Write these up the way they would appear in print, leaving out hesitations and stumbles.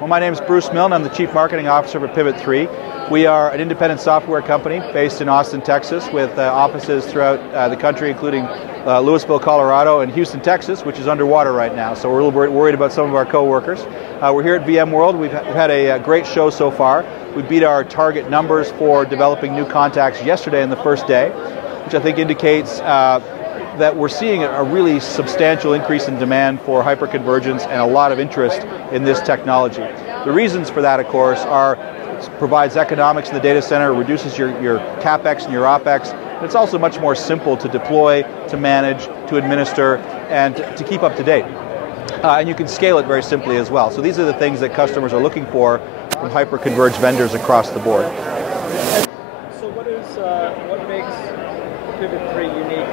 Well, my name is Bruce Milne. I'm the Chief Marketing Officer for Pivot3. We are an independent software company based in Austin, Texas, with offices throughout the country, including Louisville, Colorado, and Houston, Texas, which is underwater right now. So we're a little worried about some of our co-workers. We're here at VMworld. We've had a great show so far. We beat our target numbers for developing new contacts yesterday in the first day, which I think indicates that we're seeing a really substantial increase in demand for hyperconvergence and a lot of interest in this technology. The reasons for that, of course, are it provides economics in the data center, reduces your CapEx and your OpEx. And it's also much more simple to deploy, to manage, to administer, and to keep up to date. And you can scale it very simply as well. So these are the things that customers are looking for from hyperconverged vendors across the board. So what makes Pivot3 unique?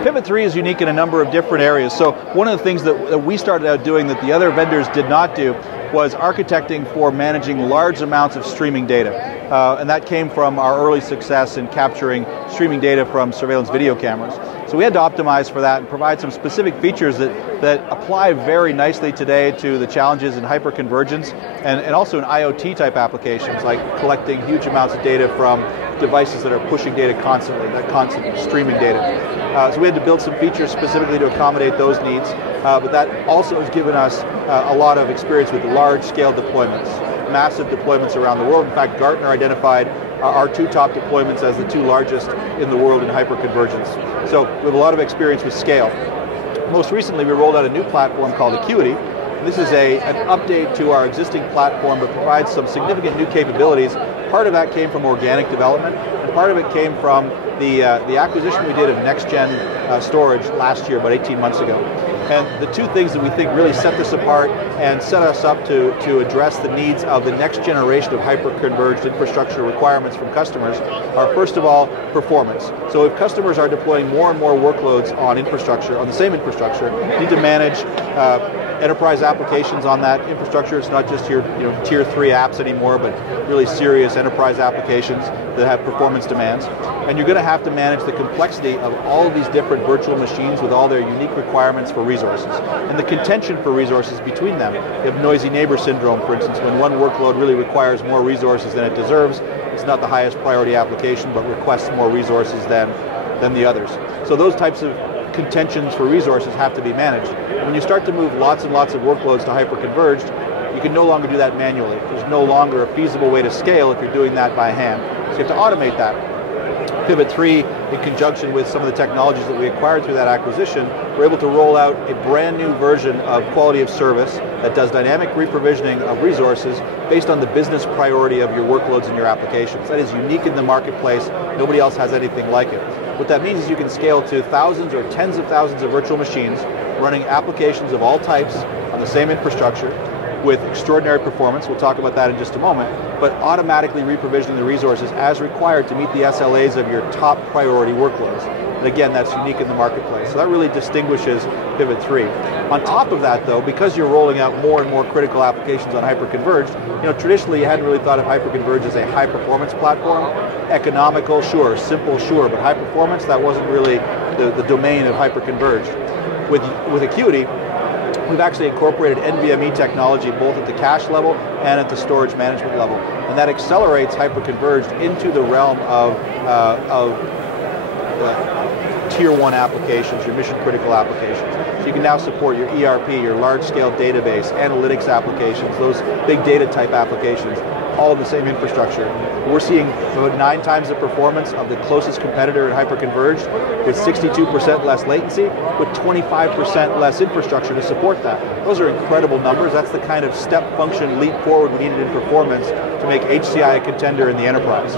Pivot3 is unique in a number of different areas. So one of the things that we started out doing that the other vendors did not do was architecting for managing large amounts of streaming data. And that came from our early success in capturing streaming data from surveillance video cameras. So we had to optimize for that and provide some specific features that apply very nicely today to the challenges in hyperconvergence and also in IoT type applications, like collecting huge amounts of data from devices that are pushing data constantly, that constant streaming data. So we had to build some features specifically to accommodate those needs, but that also has given us a lot of experience with large-scale deployments, massive deployments around the world. In fact, Gartner identified our two top deployments as the two largest in the world in hyperconvergence. So we have a lot of experience with scale. Most recently, we rolled out a new platform called Acuity. This is an update to our existing platform, but provides some significant new capabilities. Part of that came from organic development, and part of it came from the acquisition we did of next-gen storage last year, about 18 months ago. And the two things that we think really set this apart and set us up to address the needs of the next generation of hyperconverged infrastructure requirements from customers are, first of all, performance. So if customers are deploying more and more workloads on infrastructure, on the same infrastructure, you need to manage enterprise applications on that infrastructure. It's not just your tier 3 apps anymore, but really serious enterprise applications that have performance demands. And you're going to have to manage the complexity of all of these different virtual machines with all their unique requirements for resources. And the contention for resources between them. You have noisy neighbor syndrome, for instance, when one workload really requires more resources than it deserves. It's not the highest priority application, but requests more resources than the others. So those types of contentions for resources have to be managed. When you start to move lots and lots of workloads to hyperconverged, you can no longer do that manually. There's no longer a feasible way to scale if you're doing that by hand. So you have to automate that. Pivot3, in conjunction with some of the technologies that we acquired through that acquisition, we're able to roll out a brand new version of quality of service that does dynamic reprovisioning of resources based on the business priority of your workloads and your applications. That is unique in the marketplace. Nobody else has anything like it. What that means is you can scale to thousands or tens of thousands of virtual machines running applications of all types on the same infrastructure with extraordinary performance. We'll talk about that in just a moment, but automatically reprovisioning the resources as required to meet the SLAs of your top priority workloads. And again, that's unique in the marketplace. So that really distinguishes Pivot3. On top of that, though, because you're rolling out more and more critical applications on hyperconverged, traditionally you hadn't really thought of hyperconverged as a high-performance platform. Economical, sure. Simple, sure. But high performance, that wasn't really the domain of hyperconverged. With Acuity, we've actually incorporated NVMe technology both at the cache level and at the storage management level. And that accelerates hyperconverged into the realm of tier 1 applications, your mission critical applications. So you can now support your ERP, your large scale database, analytics applications, those big data type applications, all in the same infrastructure. We're seeing about 9 times the performance of the closest competitor in hyperconverged, with 62% less latency, with 25% less infrastructure to support that. Those are incredible numbers. That's the kind of step function leap forward we needed in performance to make HCI a contender in the enterprise.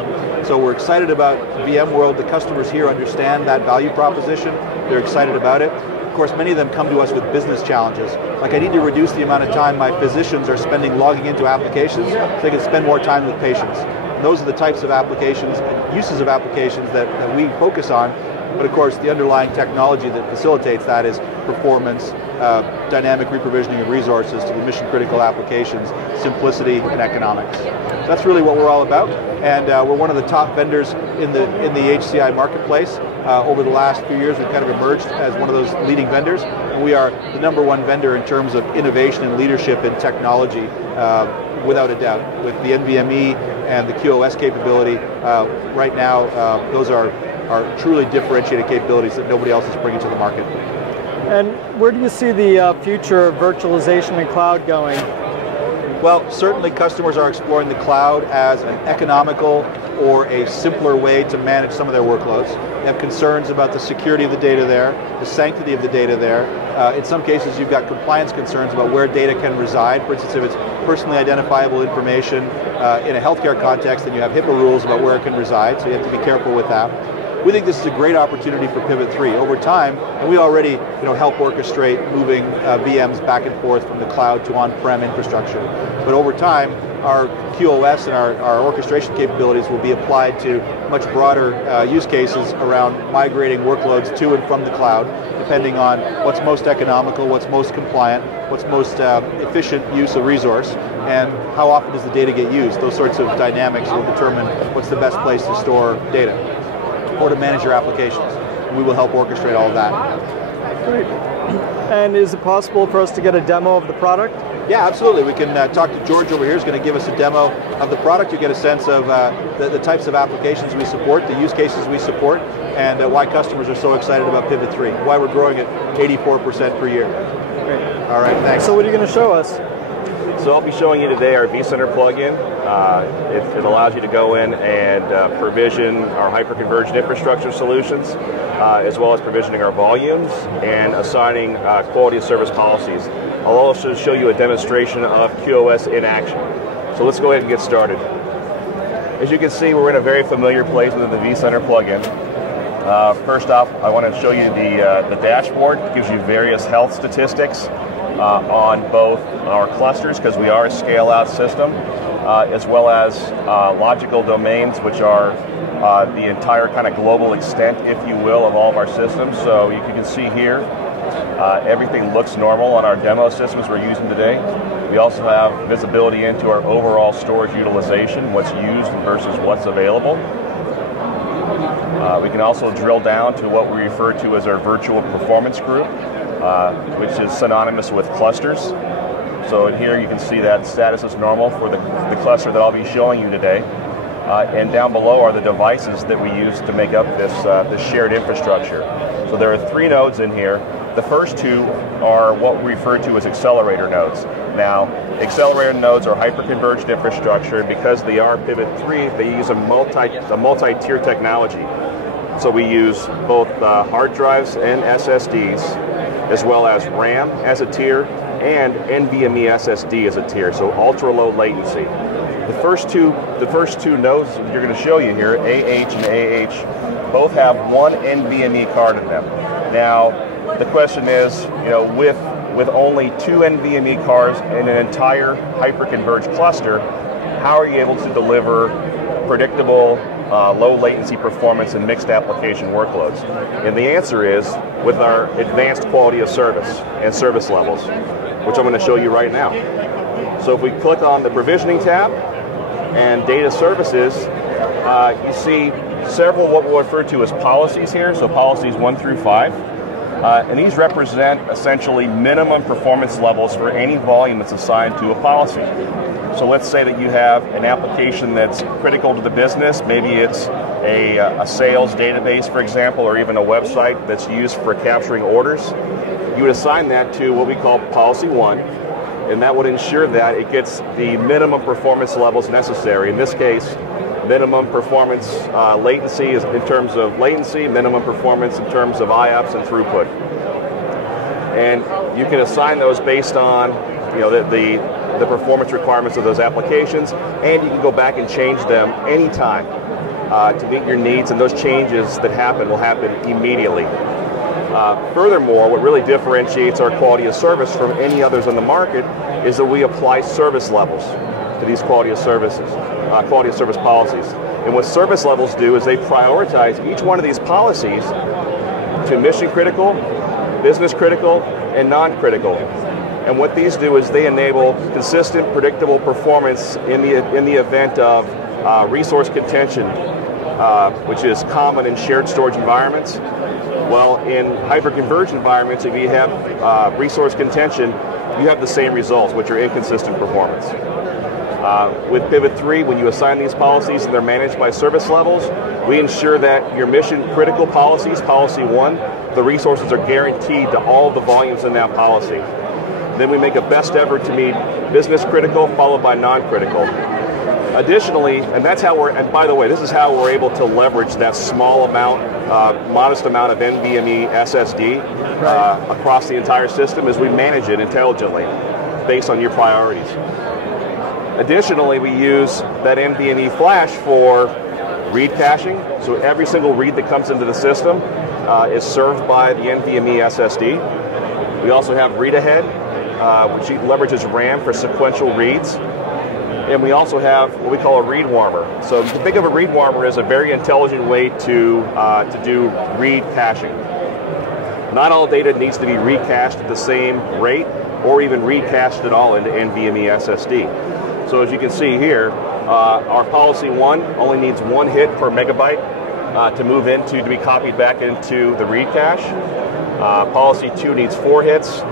So we're excited about VMworld. The customers here understand that value proposition. They're excited about it. Of course, many of them come to us with business challenges. Like, I need to reduce the amount of time my physicians are spending logging into applications so they can spend more time with patients. And those are the types of applications and uses of applications that we focus on. But of course, the underlying technology that facilitates that is performance, dynamic reprovisioning of resources to the mission-critical applications, simplicity, and economics. So that's really what we're all about, and we're one of the top vendors in the HCI marketplace. Over the last few years, we've kind of emerged as one of those leading vendors, and we are the #1 vendor in terms of innovation and leadership in technology, without a doubt. With the NVMe and the QoS capability, right now, those are truly differentiated capabilities that nobody else is bringing to the market. And where do you see the future of virtualization and cloud going? Well, certainly customers are exploring the cloud as an economical or a simpler way to manage some of their workloads. They have concerns about the security of the data there, the sanctity of the data there. In some cases, you've got compliance concerns about where data can reside. For instance, if it's personally identifiable information in a healthcare context, then you have HIPAA rules about where it can reside, so you have to be careful with that. We think this is a great opportunity for Pivot3 over time, and we already help orchestrate moving VMs back and forth from the cloud to on-prem infrastructure. But over time, our QoS and our orchestration capabilities will be applied to much broader use cases around migrating workloads to and from the cloud, depending on what's most economical, what's most compliant, what's most efficient use of resource, and how often does the data get used. Those sorts of dynamics will determine what's the best place to store data or to manage your applications. We will help orchestrate all of that. Great. And is it possible for us to get a demo of the product? Yeah, absolutely. We can talk to George over here, who's going to give us a demo of the product. You get a sense of the types of applications we support, the use cases we support, and why customers are so excited about Pivot3, why we're growing at 84% per year. Great. All right, thanks. So what are you going to show us? So I'll be showing you today our VCenter plugin. It allows you to go in and provision our hyperconverged infrastructure solutions, as well as provisioning our volumes and assigning quality of service policies. I'll also show you a demonstration of QoS in action. So let's go ahead and get started. As you can see, we're in a very familiar place within the VCenter plugin. First off, I want to show you the dashboard. It gives you various health statistics on both our clusters, because we are a scale-out system, as well as logical domains, which are the entire kind of global extent, if you will, of all of our systems. So you can see here, everything looks normal on our demo systems we're using today. We also have visibility into our overall storage utilization, what's used versus what's available. We can also drill down to what we refer to as our virtual performance group, which is synonymous with clusters. So in here you can see that status is normal for the cluster that I'll be showing you today. And down below are the devices that we use to make up this shared infrastructure. So there are 3 nodes in here. The first 2 are what we refer to as accelerator nodes. Now, accelerator nodes are hyperconverged infrastructure. Because they are Pivot3, they use a multi-tier technology. So we use both hard drives and SSDs, as well as RAM as a tier and NVMe SSD as a tier, so ultra-low latency. The first two nodes you're going to show you here, AH and AH, both have 1 NVMe card in them. Now, the question is, with only 2 NVMe cards in an entire hyperconverged cluster, how are you able to deliver predictable low latency performance in mixed application workloads? And the answer is with our advanced quality of service and service levels, which I'm going to show you right now. So if we click on the provisioning tab and data services, you see several what we'll refer to as policies here, so policies 1 through 5. And these represent essentially minimum performance levels for any volume that's assigned to a policy. So let's say that you have an application that's critical to the business. Maybe it's a sales database, for example, or even a website that's used for capturing orders. You would assign that to what we call policy 1, and that would ensure that it gets the minimum performance levels necessary. In this case, minimum performance latency is in terms of latency, minimum performance in terms of IOPS and throughput. And you can assign those based on the performance requirements of those applications, and you can go back and change them anytime to meet your needs, and those changes that happen will happen immediately. Furthermore, what really differentiates our quality of service from any others on the market is that we apply service levels. to these quality of service policies. And what service levels do is they prioritize each one of these policies to mission critical, business critical, and non-critical. And what these do is they enable consistent, predictable performance in the event of resource contention, which is common in shared storage environments. Well, in hyperconverged environments, if you have resource contention, you have the same results, which are inconsistent performance. With Pivot3, when you assign these policies and they're managed by service levels, we ensure that your mission critical policies, policy 1, the resources are guaranteed to all the volumes in that policy. Then we make a best effort to meet business critical followed by non-critical. Additionally, and by the way, this is how we're able to leverage that small amount, modest amount of NVMe SSD across the entire system as we manage it intelligently based on your priorities. Additionally, we use that NVMe flash for read caching. So every single read that comes into the system is served by the NVMe SSD. We also have read ahead, which leverages RAM for sequential reads. And we also have what we call a read warmer. So you can think of a read warmer as a very intelligent way to do read caching. Not all data needs to be recached at the same rate or even recached at all into NVMe SSD. So as you can see here, our policy 1 only needs 1 hit per megabyte to be copied back into the read cache. Policy 2 needs 4 hits.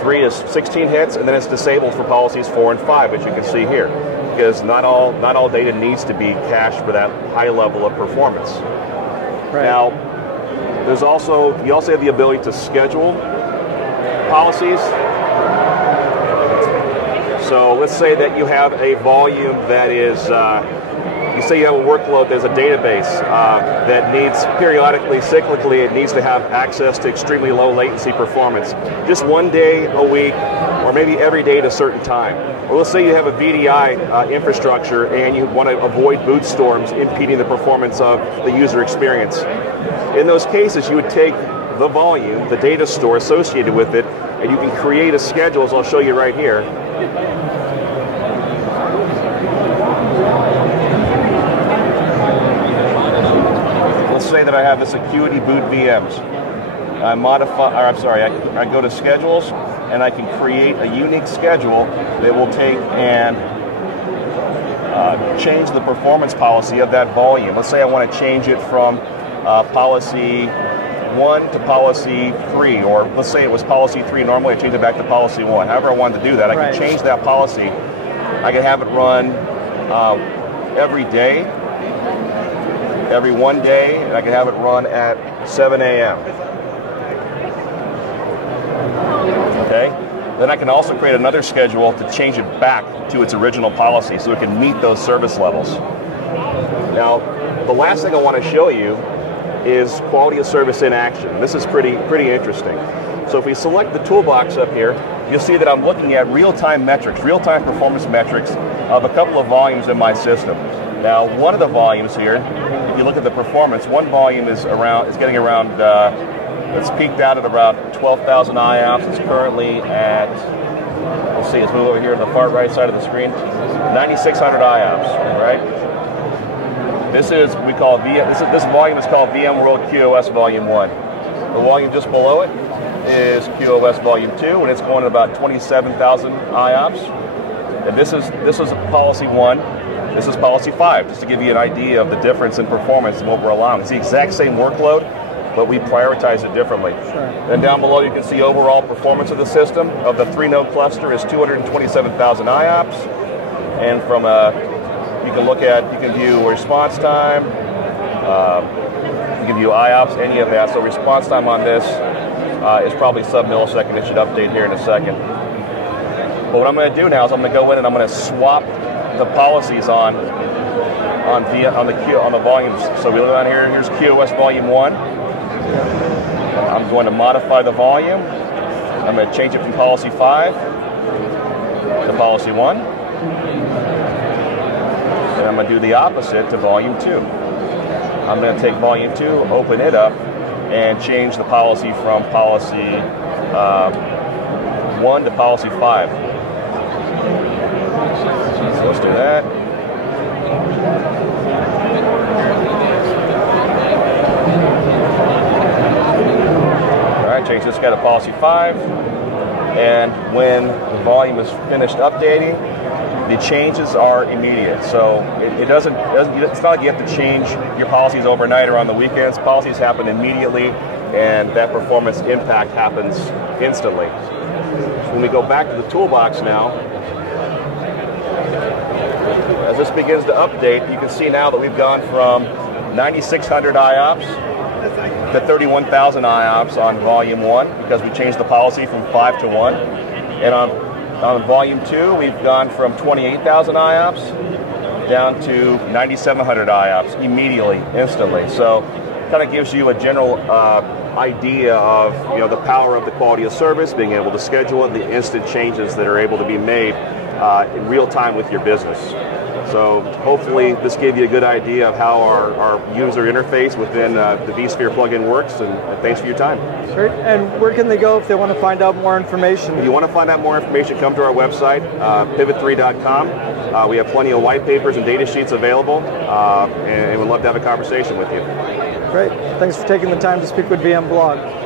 3 is 16 hits, and then it's disabled for policies 4 and 5, as you can see here, because not all data needs to be cached for that high level of performance. Right. Now, you also have the ability to schedule policies. So let's say that you have a volume that is, you say you have a workload, there's a database that needs periodically, cyclically, it needs to have access to extremely low latency performance. Just one day a week, or maybe every day at a certain time. Or let's say you have a VDI infrastructure and you want to avoid boot storms impeding the performance of the user experience. In those cases, you would take the volume, the data store associated with it, and you can create a schedule, as I'll show you right here. Let's say that I have this Acuity boot VMs. I go to schedules and I can create a unique schedule that will take and change the performance policy of that volume. Let's say I want to change it from policy 1 to policy 3, or let's say it was policy 3 normally, I change it back to policy 1. However I wanted to do that, I can change that policy. I can have it run every day, every 1 day, and I can have it run at 7 a.m. Okay? Then I can also create another schedule to change it back to its original policy so it can meet those service levels. Now, the last thing I want to show you is quality of service in action. This is pretty interesting. So if we select the toolbox up here, you'll see that I'm looking at real-time metrics, real-time performance metrics of a couple of volumes in my system. Now, one of the volumes here, if you look at the performance, one volume is getting around, it's peaked out at about 12,000 IOPS. It's currently at, let's see, let's move over here to the far right side of the screen, 9,600 IOPS, right? This volume is called VMworld QoS Volume 1. The volume just below it is QoS Volume 2, and it's going at about 27,000 IOPS. And this is policy 1. This is policy 5, just to give you an idea of the difference in performance and what we're allowing. It's the exact same workload, but we prioritize it differently. Sure. And down below you can see overall performance of the system. Of the 3-node cluster is 227,000 IOPS. And from you can view response time, you can view IOPS, any of that. So response time on this is probably sub-millisecond. It should update here in a second. But what I'm going to do now is I'm going to go in and I'm going to swap the policies on the volumes. So we look down here, here's QoS Volume 1. I'm going to modify the volume. I'm going to change it from policy 5 to policy 1. And I'm going to do the opposite to volume 2. I'm going to take volume 2, open it up, and change the policy from policy 1 to policy 5. So let's do that. All right, change this guy to policy 5. And when the volume is finished updating, the changes are immediate. So it's not like you have to change your policies overnight or on the weekends. Policies happen immediately, and that performance impact happens instantly. When we go back to the toolbox now, as this begins to update, you can see now that we've gone from 9,600 IOPS to 31,000 IOPS on volume 1 because we changed the policy from 5 to 1. And on volume 2, we've gone from 28,000 IOPS down to 9,700 IOPS immediately, instantly. So kind of gives you a general idea of the power of the quality of service, being able to schedule it, the instant changes that are able to be made in real time with your business. So hopefully this gave you a good idea of how our user interface within the vSphere plugin works, and thanks for your time. Great. And where can they go if they want to find out more information? If you want to find out more information, come to our website, pivot3.com. We have plenty of white papers and data sheets available, and we'd love to have a conversation with you. Great. Thanks for taking the time to speak with VMblog.